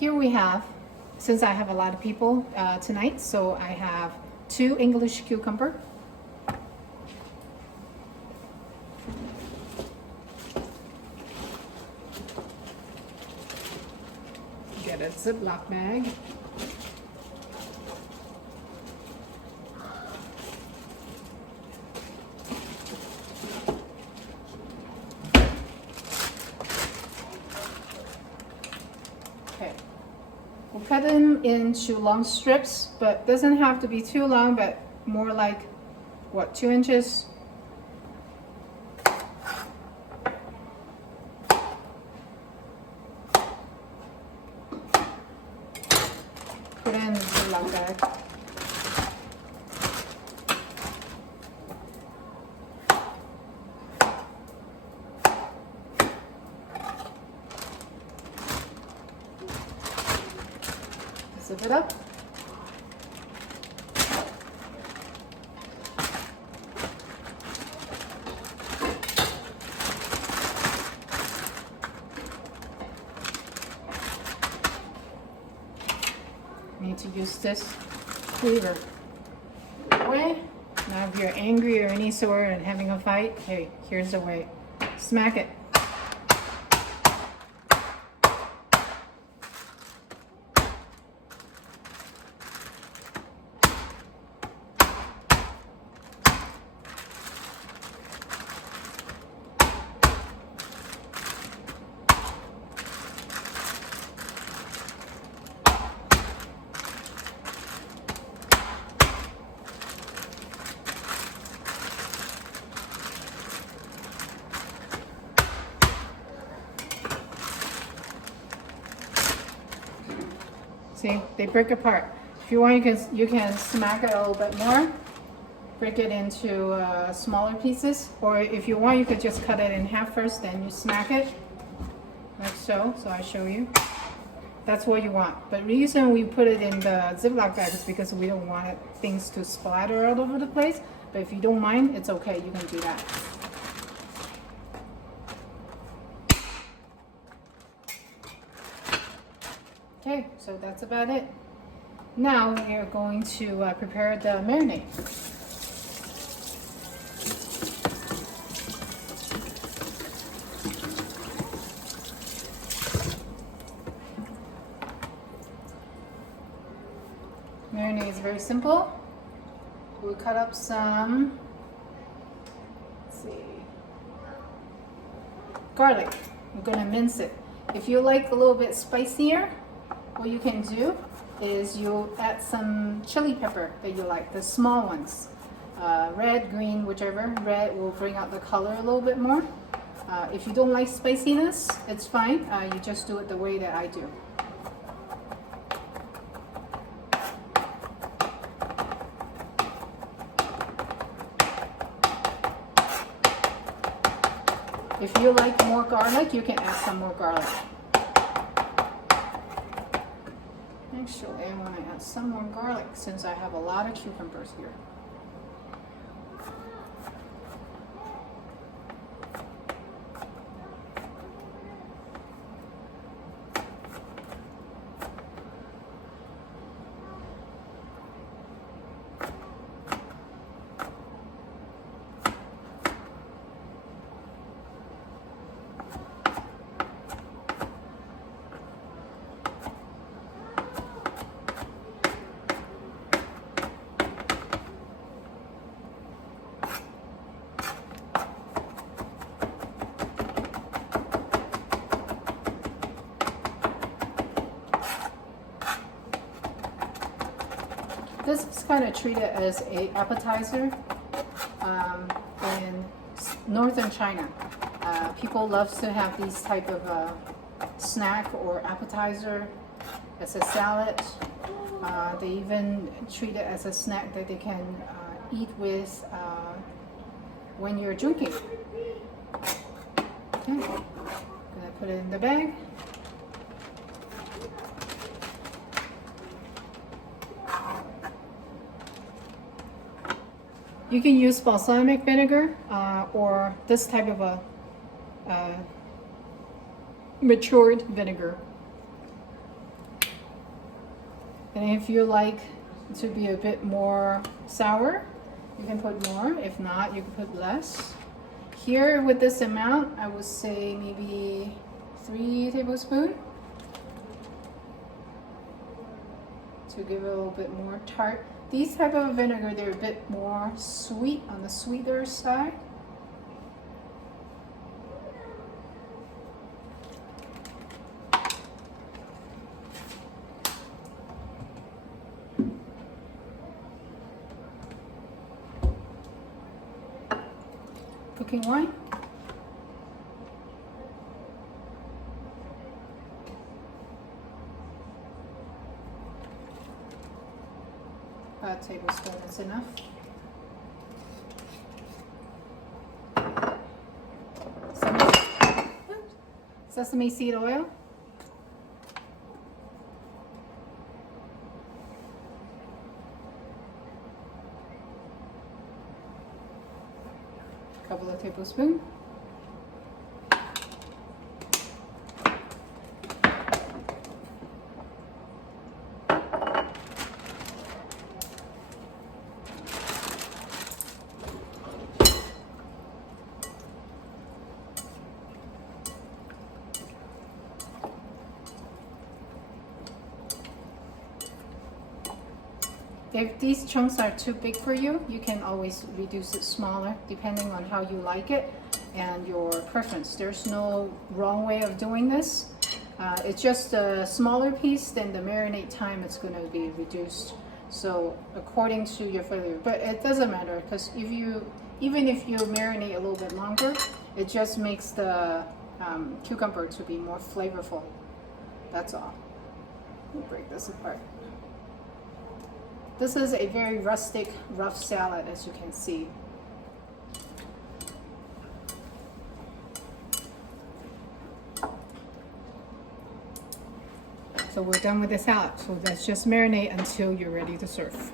here we have, since I have a lot of people tonight, so I have 2 English cucumber. Get a Ziploc bag. Okay, we'll cut them into long strips, but doesn't have to be too long, but more like, what, 2 inches? Put it in the Ziploc bag. Zip it up. Need to use this cleaver. Way. Now if you're angry or any sort and having a fight, hey, here's the way. Smack it. See, they break apart. If you want, you can smack it a little bit more. Break it into smaller pieces. Or if you want, you could just cut it in half first, then you smack it. Like so. So I show you. That's what you want. But the reason we put it in the Ziploc bag is because we don't want things to splatter all over the place. But if you don't mind, it's okay. You can do that. Okay, so that's about it. Now we are going to prepare the marinade. Marinade is very simple. We'll cut up some, let's see, garlic. We're gonna mince it. If you like a little bit spicier, what you can do is you add some chili pepper that you like, the small ones. Red, green, whichever. Red will bring out the color a little bit more. If you don't like spiciness, it's fine. You just do it the way that I do. If you like more garlic, you can add some more garlic. Actually, I want to add some more garlic since I have a lot of cucumbers here. This is kind of treated as an appetizer in northern China. People love to have these type of snack or appetizer as a salad. They even treat it as a snack that they can eat with when you're drinking. Okay, gonna put it in the bag. You can use balsamic vinegar or this type of a matured vinegar. And if you like to be a bit more sour, you can put more. If not, you can put less. Here with this amount, I would say maybe 3 tablespoons to give it a little bit more tart. These type of vinegar, they're a bit more sweet, on the sweeter side. Cooking wine. A tablespoon is enough. Sesame seed oil. Couple of tablespoons. If these chunks are too big for you, you can always reduce it smaller depending on how you like it and your preference. There's no wrong way of doing this. It's just a smaller piece, then the marinade time is going to be reduced. So according to your flavor, but it doesn't matter because even if you marinate a little bit longer, it just makes the cucumber to be more flavorful. That's all. Let me break this apart. This is a very rustic, rough salad, as you can see. So we're done with the salad. So let's just marinate until you're ready to serve.